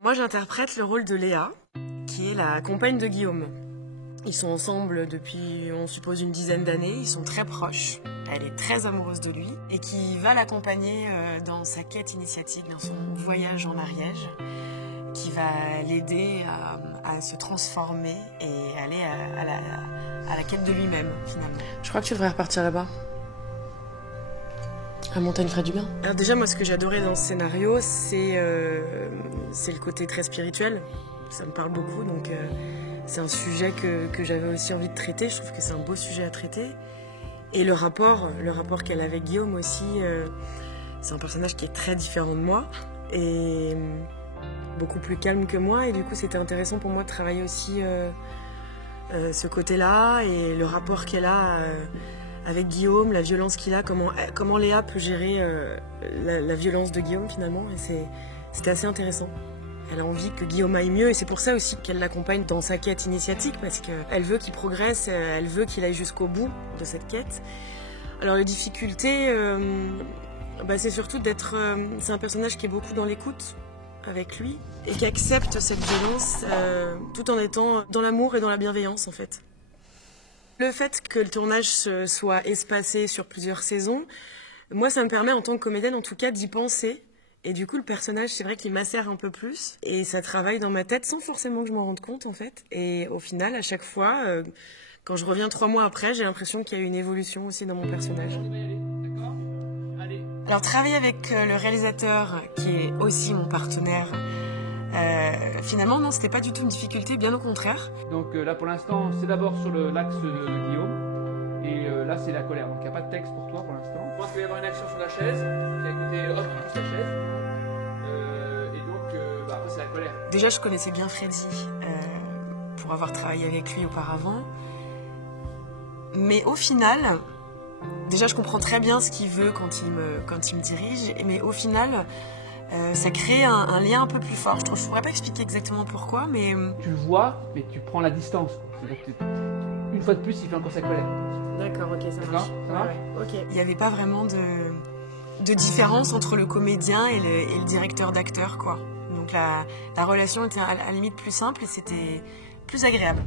Moi, j'interprète le rôle de Léa, qui est la compagne de Guillaume. Ils sont ensemble depuis, on suppose, une dizaine d'années. Ils sont très proches. Elle est très amoureuse de lui et qui va l'accompagner dans sa quête initiatique, dans son voyage en Ariège, qui va l'aider à se transformer et aller à la quête de lui-même, finalement. Je crois que tu devrais repartir là-bas. La montagne ferait du bien. Alors déjà, moi, ce que j'adorais dans ce scénario, c'est le côté très spirituel. Ça me parle beaucoup, donc c'est un sujet que j'avais aussi envie de traiter. Je trouve que c'est un beau sujet à traiter. Et le rapport qu'elle a avec Guillaume aussi, c'est un personnage qui est très différent de moi et beaucoup plus calme que moi. Et du coup, c'était intéressant pour moi de travailler aussi ce côté-là et le rapport qu'elle a avec Guillaume, la violence qu'il a, comment Léa peut gérer la violence de Guillaume finalement. Et c'était assez intéressant. Elle a envie que Guillaume aille mieux et c'est pour ça aussi qu'elle l'accompagne dans sa quête initiatique parce qu'elle veut qu'il progresse, elle veut qu'il aille jusqu'au bout de cette quête. Alors les difficultés, c'est surtout d'être... c'est un personnage qui est beaucoup dans l'écoute avec lui et qui accepte cette violence tout en étant dans l'amour et dans la bienveillance en fait. Le fait que le tournage soit espacé sur plusieurs saisons, moi ça me permet en tant que comédienne en tout cas d'y penser. Et du coup, le personnage, c'est vrai qu'il macère un peu plus. Et ça travaille dans ma tête sans forcément que je m'en rende compte, en fait. Et au final, à chaque fois, quand je reviens 3 mois après, j'ai l'impression qu'il y a eu une évolution aussi dans mon personnage. Alors, travailler avec le réalisateur, qui est aussi mon partenaire, finalement, non, c'était pas du tout une difficulté, bien au contraire. Donc là, pour l'instant, c'est d'abord sur l'axe de Guillaume. Et là, c'est la colère. Donc, il n'y a pas de texte pour toi pour l'instant. Je pense qu'il va y avoir une action sur la chaise. Qui a écouté, hop, il pousse la chaise. Après, c'est la colère. Déjà, je connaissais bien Freddy pour avoir travaillé avec lui auparavant. Mais au final, déjà, je comprends très bien ce qu'il veut quand il me dirige. Mais au final, ça crée un lien un peu plus fort. Je ne pourrais pas expliquer exactement pourquoi, mais... Tu le vois, mais tu prends la distance. Une fois de plus, il fait encore sa colère. D'accord, ok, ça marche. Ça marche. Ouais, ok. Il n'y avait pas vraiment de différence entre le comédien et le directeur d'acteur, quoi. Donc la relation était à la limite plus simple et c'était plus agréable.